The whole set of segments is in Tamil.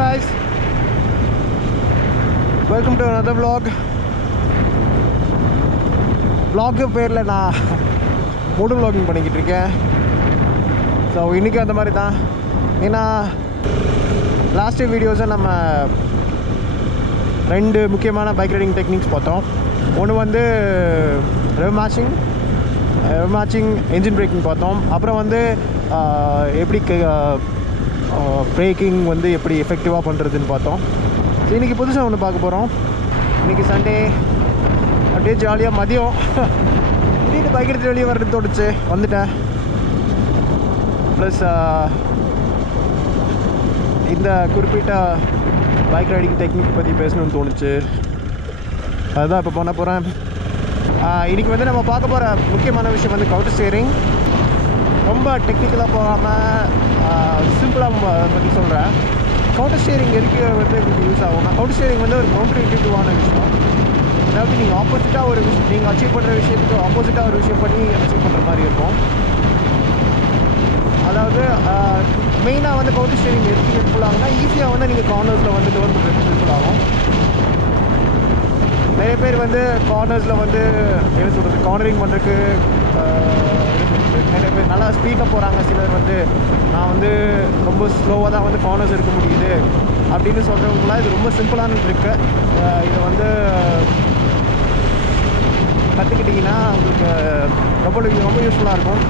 guys, welcome to another vlog. Vlog பேரில் நான் மோட்டோ vlogging பண்ணிக்கிட்டு இருக்கேன். ஸோ இன்றைக்கி அந்த மாதிரி தான். ஏன்னா லாஸ்ட் வீடியோஸை நம்ம ரெண்டு முக்கியமான பைக் ரைடிங் டெக்னிக்ஸ் பார்த்தோம். ஒன்று வந்து ரெவ் மேட்சிங் என்ஜின் பிரேக்கிங் பார்த்தோம். அப்புறம் வந்து எப்படி பிரேக்கிங் வந்து எப்படி எஃபெக்டிவாக பண்ணுறதுன்னு பார்த்தோம். ஸோ இன்றைக்கி புதுசாக ஒன்று பார்க்க போகிறோம். இன்றைக்கி சண்டே அப்படியே ஜாலியாக மதியம் திடீர்னு பைக் எடுத்து வெளியே வர்றது தோணுச்சு, வந்துட்டேன். ப்ளஸ் இந்த குறிப்பிட்ட பைக் ரைடிங் டெக்னிக் பற்றி பேசணும்னு தோணுச்சு. அதுதான் இப்போ பண்ண போகிறேன். இன்றைக்கி வந்து நம்ம பார்க்க போகிற முக்கியமான விஷயம் வந்து கவுண்டர் ஸ்டியரிங். ரொம்ப டெக்னிக்கலாக போகாமல் சிம்பிளாக பற்றி சொல்கிறேன். கவுண்டர் ஸ்டியரிங் எதுக்கு வந்து உங்களுக்கு யூஸ் ஆகும்னா, கவுண்டர் ஸ்டியரிங் வந்து ஒரு கவுண்டர் இன்ட்யூட்டிவான விஷயம். அதாவது நீங்கள் ஆப்போசிட்டாக ஒரு விஷயம், நீங்கள் அச்சீவ் பண்ணுற விஷயத்துக்கு ஆப்போசிட்டாக ஒரு விஷயம் பண்ணி அச்சீவ் பண்ணுற மாதிரி இருக்கும். அதாவது மெயினாக வந்து கவுண்டர் ஸ்டியரிங் எதுக்கு ஹெல்ப்ஃபுல் ஆகும்னா, ஈஸியாக வந்து நீங்கள் கார்னர்ஸில் வந்து டோர் பண்ணுறதுக்கு ஹெல்ப்ஃபுல் ஆகும். நிறைய பேர் வந்து கார்னர்ஸில் வந்து என்ன சொல்கிறது, கார்னரிங் பண்ணுறதுக்கு நிறைய பேர் நல்லா ஸ்பீடில் போகிறாங்க. சிலர் வந்து நான் வந்து ரொம்ப ஸ்லோவாக தான் வந்து கார்னர்ஸ் எடுக்க முடியுது அப்படின்னு சொல்கிறவங்களாம் இது ரொம்ப சிம்பிளான ட்ரிக்கு. இதை வந்து கற்றுக்கிட்டிங்கன்னா உங்களுக்கு ரொம்ப யூஸ்ஃபுல்லாக இருக்கும்.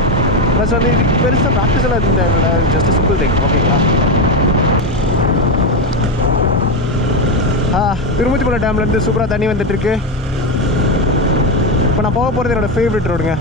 ப்ளஸ் வந்து இதுக்கு பெருசாக ப்ராக்டிஸில் தேவையில்லை, ஜஸ்ட் சிம்பிள் திங். ஓகேங்களா? திருமூச்சிமலை டேம்லேருந்து சூப்பராக தண்ணி வந்துட்டுருக்கு. இப்போ நான் போக போகிறது என்னோடய ஃபேவரட் ரோடுங்க.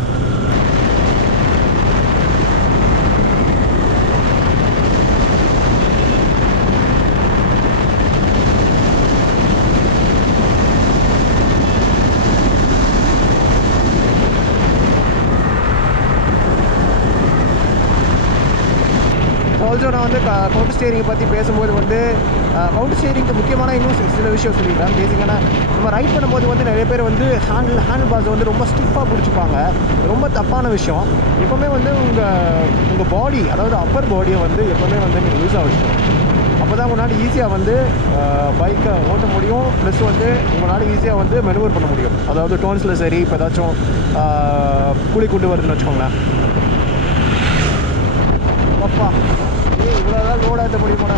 ஆல்சோ நான் வந்து கவுண்டர் ஸ்டியரிங்கை பற்றி பேசும்போது வந்து கவுண்டர் ஸ்டியரிங்க்கு முக்கியமான இன்னும் சில விஷயம் சொல்லிடுறேன். பேசிக்கான நம்ம ரைட் பண்ணும்போது வந்து நிறைய பேர் வந்து ஹேண்டில் பார்ஸை வந்து ரொம்ப ஸ்டிஃபாக பிடிச்சிப்பாங்க. ரொம்ப தப்பான விஷயம். எப்போவுமே வந்து உங்கள் பாடி, அதாவது அப்பர் பாடியை வந்து எப்போவுமே வந்து நீங்கள் யூஸாக வச்சுக்கணும். அப்போ தான் உங்களால் ஈஸியாக வந்து பைக்கை ஓட்ட முடியும். ப்ளஸ் வந்து உங்களால் ஈஸியாக வந்து மெனுவர் பண்ண முடியும். அதாவது டோன்ஸில் சரி, இப்போ ஏதாச்சும் கூலி கொண்டு வருதுன்னு வச்சுக்கோங்களேன். அப்பா இவ்வளோதான் லோட் ஆற்ற முடியுமாடா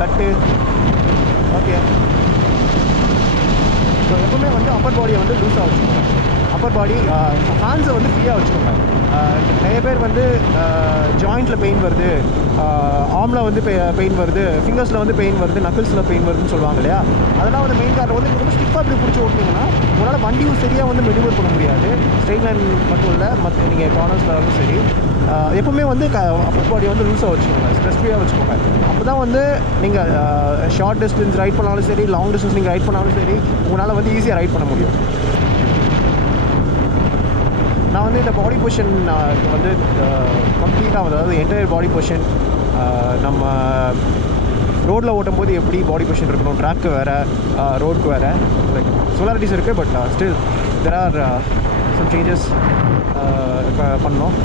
தட்டு. ஓகே, ஸோ எப்பவுமே வந்து அப்பர் பாடியை வந்து லூஸாக வச்சுக்கோங்க. அப்பர் பாடி ஹேண்ட்ஸை வந்து ஃப்ரீயாக வச்சுக்கோங்க. நிறைய பேர் வந்து ஜாயிண்ட்டில் பெயின் வருது, ஆர்மில் வந்து பெயின் வருது, ஃபிங்கர்ஸில் வந்து பெயின் வருது, நக்கிள்ஸில் பெயின் வருதுன்னு சொல்லுவாங்க இல்லையா? அதெல்லாம் வந்து மெயின் காரணம் வந்து ரொம்ப ஸ்டிஃபாக இப்படி பிடிச்சி ஓட்டினீங்கன்னா உங்களால் வண்டியும் சரியாக வந்து மெனுவர் பண்ண முடியாது. ஸ்ட்ரெயிட் லைன் மட்டும் இல்லை, மற்ற நீங்கள் கார்னர்ஸில் சரி எப்போவுமே வந்து அப்பர் பாடியை வந்து லூஸாக வச்சுக்கோங்க, ஸ்ட்ரெஸ் ஃப்ரீயாக வச்சுக்கோங்க. அப்போ தான் வந்து நீங்கள் ஷார்ட் டிஸ்டன்ஸ் ரைட் பண்ணாலும் சரி, லாங் டிஸ்டன்ஸ் நீங்கள் ரைட் பண்ணாலும் சரி, உங்களால் வந்து ஈஸியாக ரைட் பண்ண முடியும். நான் வந்து இந்த பாடி பொசிஷன் வந்து கம்ப்ளீட்டாக, அதாவது என்டையர் பாடி பொசிஷன் நம்ம ரோட்டில் ஓட்டும் போது எப்படி பாடி பொசிஷன் இருக்கணும், ட்ராக்கு வேறு ரோடுக்கு வேறு லைக் சிமிலாரிட்டிஸ் இருக்குது. But still there are some changes பண்ணோம்.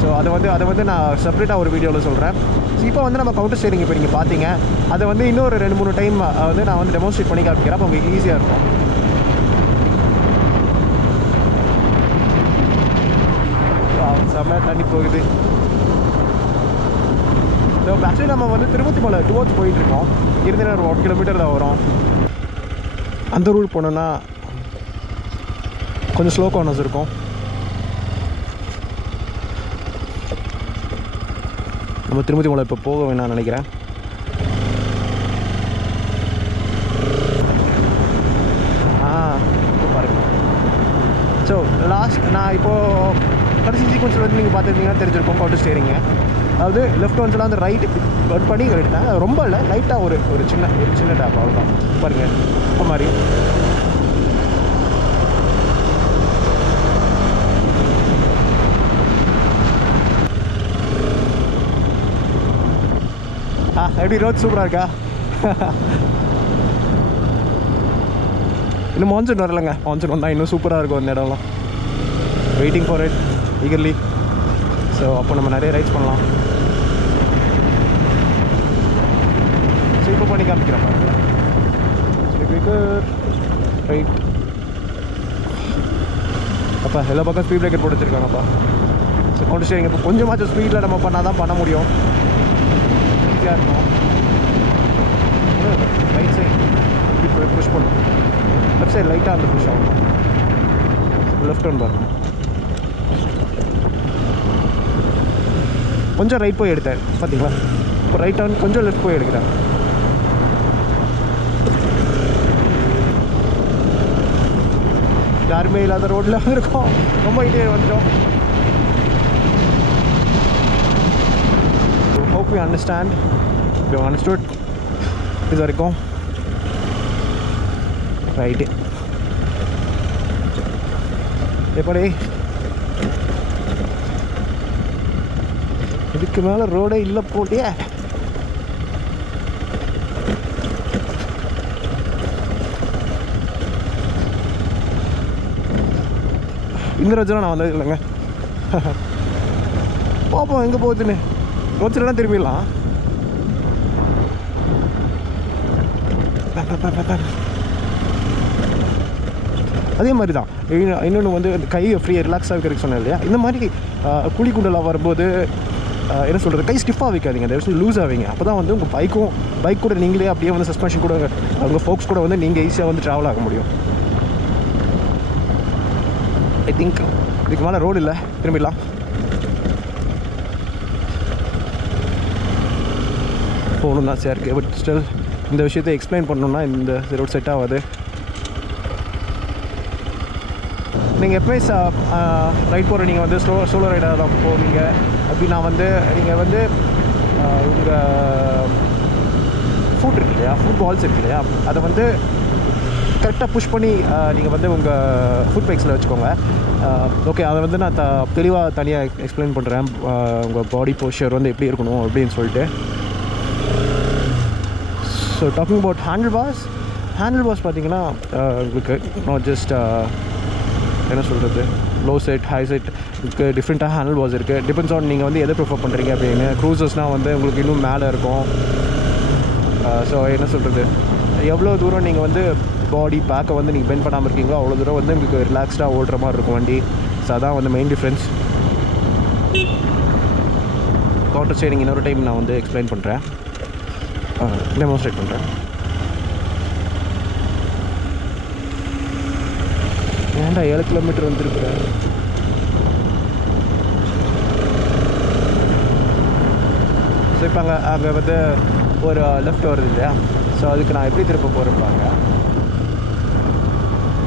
ஸோ அதை வந்து நான் செப்பரேட்டாக ஒரு வீடியோவில் சொல்கிறேன். ஸோ இப்போ வந்து நம்ம கவுண்டர் ஸ்டியரிங் இப்போ நீங்கள் பார்த்தீங்க, அதை வந்து இன்னொரு 2-3 டைம் வந்து நான் வந்து டெமோன்ஸ்ட்ரேட் பண்ணி காமிக்கிறேன். அப்போ உங்களுக்கு ஈஸியாக இருக்கும். செம்ம தண்ணி போகுது. ஸோ ஆக்சுவலி நம்ம வந்து திருமூச்சிமலை டுவர்ட்ஸ் போயிட்டுருக்கோம். இருந்து ஒரு 1 கிலோமீட்டர் தான் வரும். அந்த ரூட் போனோன்னா கொஞ்சம் ஸ்லோ கார்னர்ஸ் இருக்கும். நம்ம திருமூச்சிமலை இப்போ போக வேணாம்னு நினைக்கிறேன். பாருங்க. ஸோ லாஸ்ட் நான் இப்போது கடைசி சீக்வன்ஸில் வந்து நீங்கள் பார்த்துருந்தீங்கன்னா தெரிஞ்சிருக்கோம் கவுண்டர் ஸ்டியரிங்க. அதாவது லெஃப்ட் ஒன்ஸில் வந்து ரைட்டு கட் பண்ணி எடுத்தேன். ரொம்ப இல்லை, லைட்டாக ஒரு சின்ன டேப், அவ்வளோதான். பாருங்கள் இப்போ மாதிரி. எப்படி ரோட் சூப்பராக இருக்கா? இன்னும் மான்சூன் வரலைங்க. மான்சூன் வந்தால் இன்னும் சூப்பராக இருக்கும் அந்த இடம்லாம். Waiting for it eagerly. So அப்போ நம்ம நிறைய ரைட்ஸ் பண்ணலாம். இப்போ பண்ணி காமிக்கிறேன் பாருங்க. ரைட். அப்பா எல்லா பக்கம் ஸ்பீட் பிரேக்கர் போட்டு வச்சுருக்காங்கப்பா. ஸோ கவுண்டர் ஸ்டீரிங் இப்போ கொஞ்சமாச்சும் ஸ்பீடில் நம்ம பண்ணால் தான் பண்ண முடியும். ஈஸியாக இருக்கும். ரைட் சைட் இப்போ புஷ் பண்ணும். லெஃப்ட் சைடு லைட்டாக அந்த புஷ் ஆகும். லெஃப்ட் ஒன் பாருங்க. கொஞ்சம் ரைட் போய் எடுத்தேன் பார்த்தீங்களா. இப்போ ரைட் டர்ன் கொஞ்சம் லெஃப்ட் போய் எடுக்கிறேன். யாருமே இல்லாத ரோட்டில் இருக்கோம். ரொம்ப இதே வந்துட்டோம். Hope you understand. You understood இது வரைக்கும். ரைட்டு எப்படி இதுக்கு மேலே ரோடே இல்லை போட்டியே. இந்த ரோட்ஸ்லாம் நான் வந்தது இல்லைங்க. பார்ப்போம் எங்கே போகுதுன்னு. ரோட்ஸ்லாம் திரும்பிடலாம். அதே மாதிரி தான் இன்னொன்று வந்து அந்த கையை ஃப்ரீயாக ரிலாக்ஸாக வைக்கிறதுக்கு சொன்னேன் இல்லையா. இந்த மாதிரி குழிக்குண்டெல்லாம் வரும்போது என்ன சொல்கிறது, கை ஸ்டிஃபாக வைக்காதீங்க. அந்த விஷயம் லூஸ் ஆவீங்க. அப்போ தான் வந்து உங்கள் பைக் கூட நீங்களே அப்படியே வந்து சஸ்பென்ஷன் கூட உங்கள் ஃபோக்ஸ் கூட வந்து நீங்கள் ஈஸியாக வந்து ட்ராவல் ஆக முடியும். ஐ திங்க் இதுக்கு மேலே ரோடு இல்லை, திரும்பிடலாம். போகணும் தான் சார் இருக்குது. பட் ஸ்டில் இந்த விஷயத்தை எக்ஸ்பிளைன் பண்ணணுன்னா இந்த ரோட் செட் ஆகாது. நீங்கள் எப்போயுமே ரைட் போகிற நீங்கள் வந்து சோலோ ரைடாக தான் போவீங்க அப்படின்னா வந்து நீங்கள் வந்து உங்கள் ஃபுட் இருக்கு இல்லையா, ஃபுட் பால்ஸ் இருக்கு இல்லையா, அதை வந்து கரெக்டாக புஷ் பண்ணி நீங்கள் வந்து உங்கள் ஃபுட் பைக்ஸில் வச்சுக்கோங்க. ஓகே, அதை வந்து நான் தெளிவாக தனியாக எக்ஸ்பிளைன் பண்ணுறேன். உங்கள் பாடி போஸ்டர் வந்து எப்படி இருக்கணும் அப்படின்னு சொல்லிட்டு. So talking about handle pass பார்த்தீங்கன்னா உங்களுக்கு நாட் ஜஸ்ட் என்ன சொல்கிறது, லோ செட் ஹை செட் இருக்குது. டிஃப்ரெண்ட்டாக ஹேண்டில் பாஸ் இருக்குது. டிபெண்ட்ஸ் ஆன் நீங்கள் வந்து எதை ப்ரிஃபர் பண்ணுறீங்க அப்படின்னு. க்ரூசர்ஸ்னால் வந்து உங்களுக்கு இன்னும் மேலே இருக்கும். ஸோ என்ன சொல்கிறது, எவ்வளோ தூரம் நீங்கள் வந்து பாடி பேக்கை வந்து நீங்கள் பெண்ட் பண்ணாமல் இருக்கீங்களோ அவ்வளோ தூரம் வந்து உங்களுக்கு ரிலாக்ஸ்டாக ஓடுற மாதிரி இருக்கும் வண்டி. ஸோ அதான் வந்து மெயின் டிஃப்ரென்ஸ். கவுண்டர் ஸ்டீரிங் இன்னொரு டைம் நான் வந்து எக்ஸ்பிளைன் பண்ணுறேன், டெமான்ஸ்ட்ரேட் பண்ணுறேன். ஏன்டா 7 கிலோமீட்டர் வந்துருக்குறேன். ஸோ இப்போ அங்கே வந்து ஒரு லெஃப்ட் வருது இல்லையா. ஸோ அதுக்கு நான் எப்படி திருப்ப போகிறேன்பாங்க.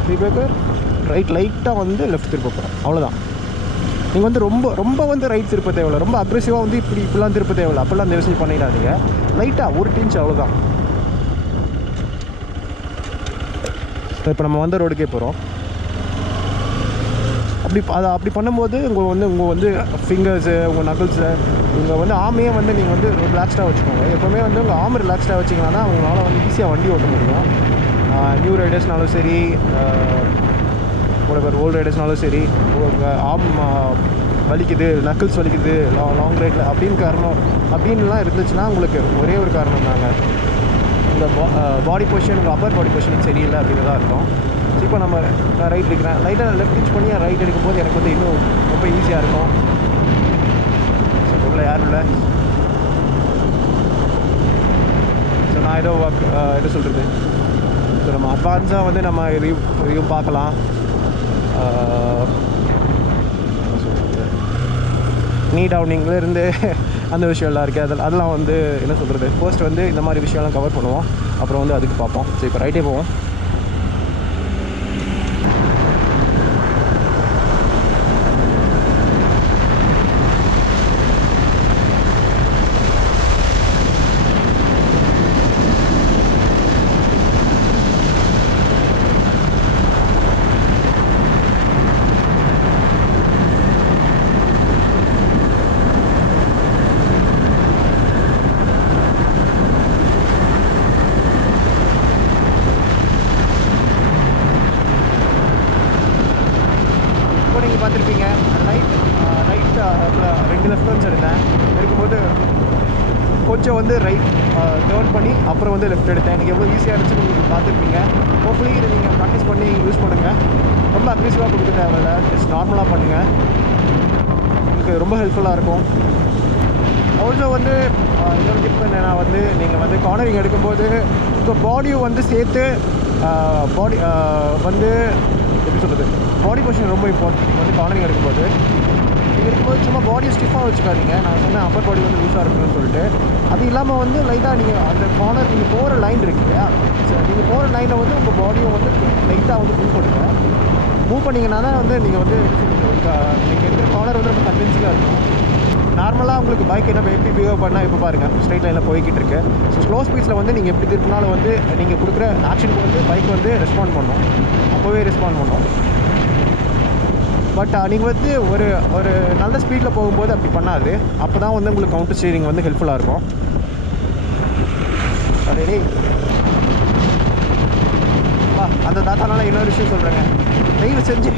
ஃப்ரீ பிரேக்கர் ரைட் லைட்டாக வந்து லெஃப்ட் திருப்ப போகிறேன், அவ்வளோதான். நீங்கள் வந்து ரொம்ப வந்து ரைட் திருப்ப தேவையில்லை. ரொம்ப அக்ரெசிவாக வந்து இப்படிலாம் திருப்ப தேவையில்லை. அப்போல்லாம் அந்த விஷயம் பண்ணிடாதீங்க. லைட்டாக ஒரு டின்ச் அவ்வளோதான். இப்போ நம்ம வந்த ரோடுக்கே போகிறோம். அப்படி பண்ணும்போது உங்கள் வந்து ஃபிங்கர்ஸு, உங்கள் நகிள்ஸு, உங்கள் வந்து ஆமையே வந்து நீங்கள் வந்து ரிலாக்ஸ்டாக வச்சுக்கோங்க. எப்போவுமே வந்து உங்கள் ஆம் ரிலாக்ஸ்டாக வச்சிங்கன்னா உங்களால் வந்து ஈஸியாக வண்டி ஓட்ட முடியும். நியூ ரைடர்ஸ்னாலும் சரி, உங்களுக்கு ஓல்டு ரைடர்ஸ்னாலும் சரி, உங்கள் ஆம் வலிக்குது, நக்கிள்ஸ் வலிக்குது லாங் ரைடில் அப்படின்லாம் இருந்துச்சுன்னா உங்களுக்கு ஒரே ஒரு காரணம் தாங்க, உங்கள் பாடி பொசிஷன், உங்கள் அப்பர் பாடி பொசிஷன் சரியில்லை அப்படின்னு தான் இருக்கும். இப்போ நம்ம ரைட் எடுக்கிறேன், லைட்டாக லெஃப்ட் ரீச் பண்ணி ரைட் எடுக்கும்போது எனக்கு வந்து இன்னும் ரொம்ப ஈஸியாக இருக்கும். ஸோ உள்ள யாரும் இல்லை. ஸோ நான் ஏதோ என்ன சொல்கிறது, ஸோ நம்ம அட்வான்ஸாக வந்து நம்ம இதையும் பார்க்கலாம். என்ன சொல்கிறது, நீ டவுனிங்லேருந்து அந்த விஷயம்லாம் இருக்குது. அதெல்லாம் வந்து என்ன சொல்கிறது, ஃபர்ஸ்ட் வந்து இந்த மாதிரி விஷயம்லாம் கவர் பண்ணுவோம், அப்புறம் வந்து அதுக்கு பார்ப்போம். ஸோ இப்போ ரைட்டே போவோம். பார்த்துருப்பீங்க ரைட் 2 லெஃப்ட் டர்ன்ஸ் எடுத்தேன். இருக்கும்போது கொஞ்சம் வந்து ரைட் டேர்ன் பண்ணி அப்புறம் வந்து லெஃப்ட் எடுத்தேன். எனக்கு எவ்வளோ ஈஸியாக இருந்துச்சுன்னு உங்களுக்கு பார்த்துருப்பீங்க. ஹோப்ஃபுல்லி இதை நீங்கள் ப்ராக்டிஸ் பண்ணி யூஸ் பண்ணுங்கள். ரொம்ப அக்ரெசிவாக கொடுக்க தேவையில்ல, ஜஸ்ட் நார்மலாக பண்ணுங்கள், உங்களுக்கு ரொம்ப ஹெல்ப்ஃபுல்லாக இருக்கும். ஆல்சோ வந்து இன்னொரு டிப் என்னென்னா வந்து நீங்கள் வந்து கார்னரிங் எடுக்கும்போது உங்கள் பாடியை வந்து சேர்த்து பாடி வந்து எப்படி சொல்கிறது, பாடி பொசிஷன் ரொம்ப இம்பார்ட்டன்ட் வந்து கார்னரிங் எடுக்கும்போது. நீங்கள் இருக்கும்போது சும்மா பாடியை ஸ்டிஃபாக வச்சுக்காதீங்க. நான் சொன்னேன் அப்பர் பாடி வந்து லூஸாக இருக்கணும்னு சொல்லிட்டு. அது இல்லாமல் வந்து லைட்டாக நீங்கள் அந்த கார்னர் நீங்கள் போகிற லைன் இருக்கு இல்லையா, நீங்கள் போகிற லைனில் வந்து உங்கள் பாடியை வந்து லைட்டாக வந்து மூவ் பண்ணுங்கள். மூவ் பண்ணிங்கன்னா தான் வந்து நீங்கள் வந்து நீங்கள் இருக்கிற கார்னர் வந்து ரொம்ப கன்வின்சிங்காக இருக்கும். நார்மலாக உங்களுக்கு பைக் என்ன எப்படி பிஹேவ் பண்ணால் இப்போ பாருங்கள் ஸ்ட்ரைட் லைனில் போய்கிட்டு இருக்கு. ஸோ ஸ்லோ ஸ்பீட்ஸில் வந்து நீங்கள் எப்படி திருப்பினாலும் வந்து நீங்கள் கொடுக்குற ஆக்ஷனுக்கு வந்து பைக் வந்து ரெஸ்பாண்ட் பண்ணும், அப்போவே ரெஸ்பாண்ட் பண்ணும். பட் நீங்கள் வந்து ஒரு ஒரு நல்ல ஸ்பீடில் போகும்போது அப்படி பண்ணாது. அப்போ தான் வந்து உங்களுக்கு கவுண்டர் ஸ்டீரிங் வந்து ஹெல்ப்ஃபுல்லாக இருக்கும். அதே அந்த தாத்தானால இன்னொரு விஷயம் சொல்கிறேங்க, தயவு செஞ்சு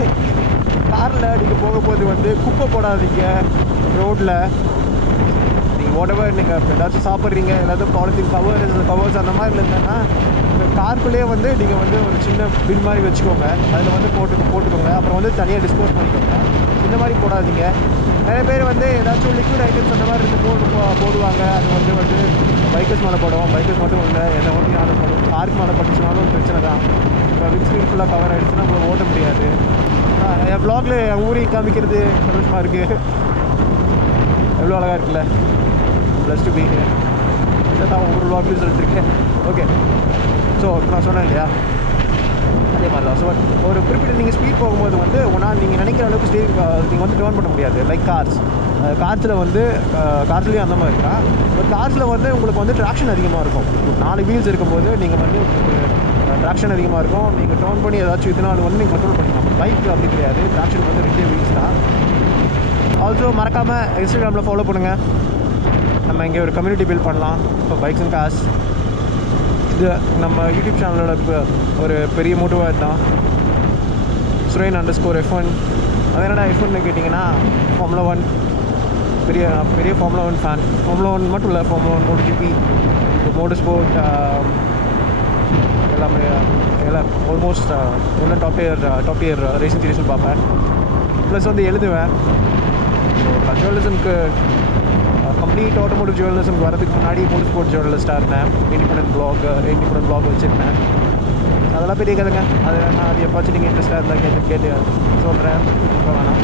காரில் நீங்கள் போகும்போது வந்து குப்பை போடாதீங்க ரோட்டில். நீங்கள் whatever நீங்கள் ஏதாச்சும் சாப்பிட்றீங்க, ஏதாச்சும் பாலித்தீன் கவர்ஸ் அந்த மாதிரி இருந்ததுன்னா உங்கள் காருக்குள்ளேயே வந்து நீங்கள் வந்து ஒரு சின்ன பின் மாதிரி வச்சுக்கோங்க. அதில் வந்து போட்டுக்கோங்க. அப்புறம் வந்து தனியாக டிஸ்போஸ் பண்ணிக்கோங்க. இந்த மாதிரி போடாதீங்க. நிறைய பேர் வந்து ஏதாச்சும் லிக்விட் ஐட்டம்ஸ் அந்த மாதிரி இருந்து போடுவாங்க. அது வந்து பைக்கர்ஸ் மேலே படும். பைக்கர்ஸ் மட்டும் இல்லை, எந்த ஓட்டி மேலே படும். காருக்கு மேலே பட்டுச்சுனாலும் ஒரு பிரச்சனை தான். இப்போ விண்ட்ஸ்க்ரீன் ஃபுல்லாக கவர் ஆகிடுச்சுன்னா உங்களை ஓட்ட முடியாது. என் வ்ளாகில் என் ஊரையும் காமிக்கிறது சந்தோஷமாக இருக்குது. எவ்வளோ அழகாக இருக்குல்ல, ப்ளஸ் டூ பீங்க இதை தான் ஒவ்வொரு வ்ளாக்லையும் சொல்லிட்டுருக்கேன். ஓகே, ஸோ நான் சொன்னேன் இல்லையா, அதே மாதிரி தான். ஸோ ஒரு குறிப்பிட்ட நீங்கள் ஸ்பீட் போகும்போது வந்து நீங்கள் நினைக்கிற அளவுக்கு நீங்கள் வந்து டேர்ன் பண்ண முடியாது. லைக் கார்ஸில் வந்து கார்ஸ்லேயும் அந்த மாதிரி தான். பட் கார்ஸில் வந்து உங்களுக்கு வந்து ட்ராக்ஷன் அதிகமாக இருக்கும். 4 வீல்ஸ் இருக்கும்போது நீங்கள் வந்து ட்ராக்ஷன் அதிகமாக இருக்கும். நீங்கள் டேர்ன் பண்ணி ஏதாச்சும் இதனால் வந்து நீங்கள் கண்ட்ரோல் பண்ணிக்கலாம். பைக் அப்படி கிடையாது, ட்ராக்ஷன் வந்து 2 வீல்ஸ் தான். ஆல்சோ மறக்காமல் இன்ஸ்டாகிராமில் ஃபாலோ பண்ணுங்கள். நம்ம இங்கே ஒரு கம்யூனிட்டி பில்ட் பண்ணலாம் இப்போ பைக்ஸ் அண்ட் கார்ஸ். இது நம்ம யூடியூப் சேனலோட ஒரு பெரிய மோட்டிவாக தான். Suren_F1. அது என்னடா F1 கேட்டிங்கன்னா ஃபார்முலா 1 பெரிய ஃபார்முலா 1 ஃபேன். ஃபார்முலா 1 மட்டும் இல்லை, ஃபார்முலா 1 MotoGP, மோட்டர் ஸ்போர்ட் எல்லாமே எல்லாம் ஆல்மோஸ்ட் எல்லாம் டாப் டியர் ரேசிங் சீரிஸும் பார்ப்பேன். ப்ளஸ் வந்து எழுதுவேன். ஸோ ஜேர்னலிசம்க்கு கம்ப்ளீட் ஆட்டோமோட்டிவ் ஜேர்னலிசம் வரதுக்கு முன்னாடி மோட்டர் ஸ்போர்ட் ஜேர்னலிஸ்ட்டாக இருந்தேன். இண்டிபெண்டன்ட் ப்ளாக் வச்சுருந்தேன். அதெல்லாம் பெரிய கதைங்க. அது எப்பாச்சும் நீங்கள் இன்ட்ரெஸ்ட்டாக இருந்தால் கேட்டு சொல்கிறேன். இப்போ வேணாம்.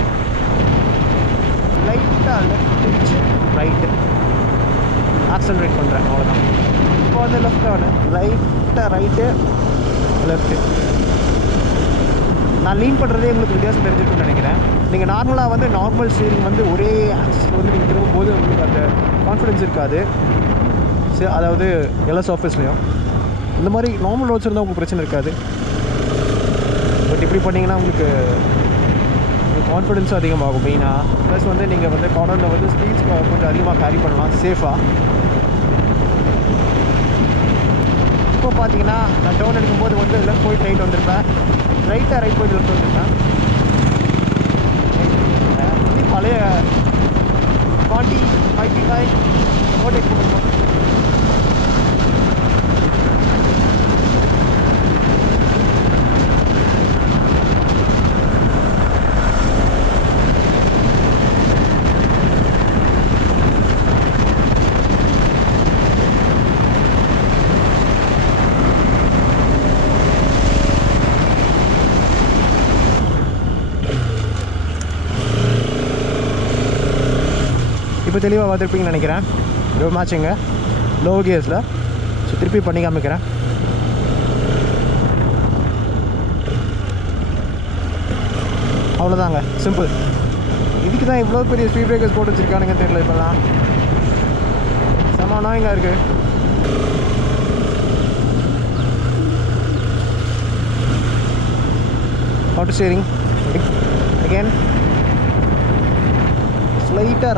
லைட்டாக லெஃப்ட் ரைட்டு ஆக்சலரேட் பண்ணுறேன், அவ்வளோதான். இப்போ வந்து லெஃப்ட் லைட்டாக ரைட்டு லெஃப்ட்டு. நான் லீன் பண்ணுறதே உங்களுக்கு வித்தியாசம் தெரிஞ்சுக்கணும்னு நினைக்கிறேன். நீங்கள் நார்மலாக வந்து நார்மல் ஸ்டீரிங் வந்து ஒரே ஆக்சிஸில் வந்து நீங்கள் திரும்பும்போது உங்களுக்கு அந்த கான்ஃபிடன்ஸ் இருக்காது. அதாவது எல்லா சர்ஃபேஸ்லேயும் இந்த மாதிரி நார்மல் ரோட்ஸ் இருந்தால் உங்களுக்கு பிரச்சனை இருக்காது. பட் இப்படி பண்ணிங்கன்னா உங்களுக்கு கான்ஃபிடென்ஸும் அதிகமாகும் மெயினாக. ப்ளஸ் வந்து நீங்கள் வந்து கார்னரில் வந்து ஸ்பீட்ஸ் கொஞ்சம் அதிகமாக கேரி பண்ணலாம் சேஃபாக. இப்போ பார்த்தீங்கன்னா நான் டவுன் எடுக்கும்போது வந்து லெஃப்ட் போயிட்டு ரைட் வந்திருப்பேன், ரைட் போயிட்டு லெஃப்ட் வந்திருப்பேன். பழைய 40-55 ஓவர்டேக் பண்ணும்போது இப்போ தெளிவாக பார்த்துருப்பீங்கன்னு நினைக்கிறேன். லோ மேட்சிங்க, லோ கியர்ஸில். ஸோ திருப்பி பண்ணி காமிக்கிறேன். அவ்வளோதாங்க, சிம்பிள். இதுக்கு தான் இவ்வளோ பெரிய ஸ்பீட் பிரேக்கர்ஸ் போட்டு வச்சுருக்கானுங்க தெரியல. இப்போலாம் செம அனாயிங்காக இருக்குது. கவுண்டர் ஸ்டீரிங் அகேன் ஸ்லைட்டாக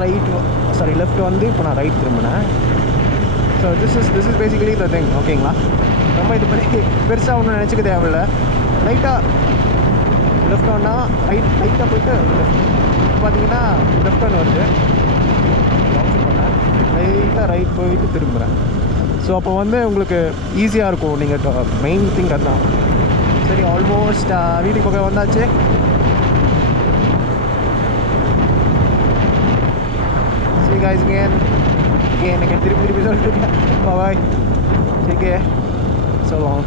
லெஃப்ட் வந்து இப்போ நான் ரைட் திரும்பினேன். So this is basically the thing. ஓகேங்களா, ரொம்ப இது பண்ணி பெருசாக ஒன்றும் நினச்சிக்க தேவையில்லை. லைட்டாக லெஃப்ட் ஒன்னா லைட்டாக போய்ட்டு லெஃப்ட் பார்த்தீங்கன்னா லெஃப்ட் ஒன்று வருது. லைட்டாக ரைட் போயிட்டு திரும்புகிறேன். ஸோ அப்போ வந்து உங்களுக்கு ஈஸியாக இருக்கும். நீங்கள் மெயின் திங் அதுதான். சரி, ஆல்மோஸ்ட் வீட்டுக்கு பக்கம் வந்தாச்சு. See you guys again again திருப்பி சொல்லிட்டு பாய். Take care. So long.